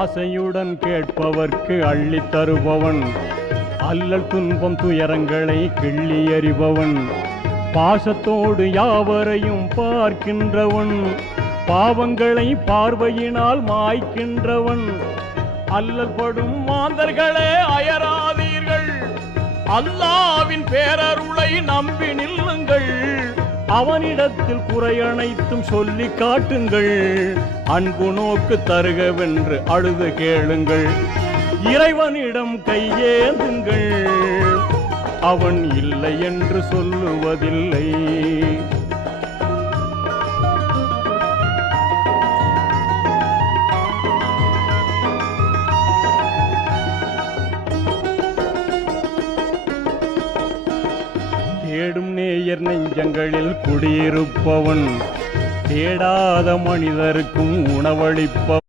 ஆசையுடன் கேட்பவர்க்கு அள்ளித் தருபவன், அல்லல் துன்பம் துயரங்களை கிள்ளி எறிபவன், பாசத்தோடு யாவரையும் பார்க்கின்றவன், பாவங்களை பார்வையினால் மாய்க்கின்றவன். அல்லல் படும் மாந்தர்களே அயராதீர்கள், அல்லாவின் பேரருளை நம்பி நில்லுங்கள். அவனிடத்தில் குறையனைத்தும் சொல்லி காட்டுங்கள், அன்பு நோக்கு தருகவென்று அழுது கேளுங்கள். இறைவனிடம் கையேந்துங்கள், அவன் இல்லை என்று சொல்லுவதில்லை. தேடும் நேயர் நெஞ்சங்களில் குடியிருப்பவன், தேடாத மனிதருக்கும் உணவளிப்பவன்.